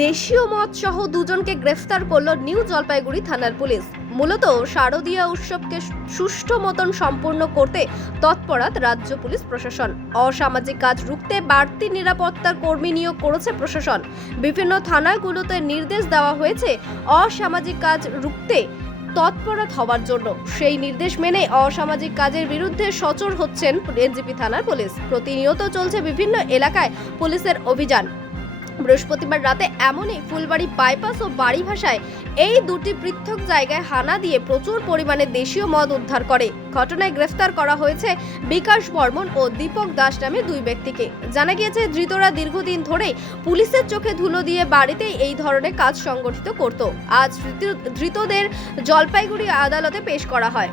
দেশীয় মদ সহ দুজনকে গ্রেফতার করল নিউ জলপাইগুড়ি থানার পুলিশ। মূলত শারদীয়া উৎসবকে সুষ্ঠু মতন সম্পূর্ণ করতে তৎপরাত রাজ্য পুলিশ প্রশাসন। অসামাজিক কাজ রুখতে বাড়তি নিরাপত্তার কর্মী নিয়োগ করেছে প্রশাসন। বিভিন্ন থানাগুলোতে নির্দেশ দেওয়া হয়েছে অসামাজিক কাজ রুখতে তৎপরত হওয়ার জন্য। সেই নির্দেশ মেনে অসামাজিক কাজের বিরুদ্ধে সচর হচ্ছেন এনজিপি থানার পুলিশ। প্রতিনিয়ত চলছে বিভিন্ন এলাকায় পুলিশের অভিযান। বৃহস্পতিবার রাতে এমনই ফুলবাড়ি বাইপাস ও বাড়ি ভাষায় এই দুটি পৃথক জায়গায় হানা দিয়ে প্রচুর পরিমাণে দেশীয় মদ উদ্ধার করে। ঘটনায় গ্রেফতার করা হয়েছে বিকাশ বর্মন ও দীপক দাস নামে দুই ব্যক্তিকে। জানা গিয়েছে, ধৃতরা দীর্ঘদিন ধরেই পুলিশের চোখে ধুলো দিয়ে বাড়িতেই এই ধরনের কাজ সংগঠিত করত। আজ ধৃত- ধৃতদের জলপাইগুড়ি আদালতে পেশ করা হয়।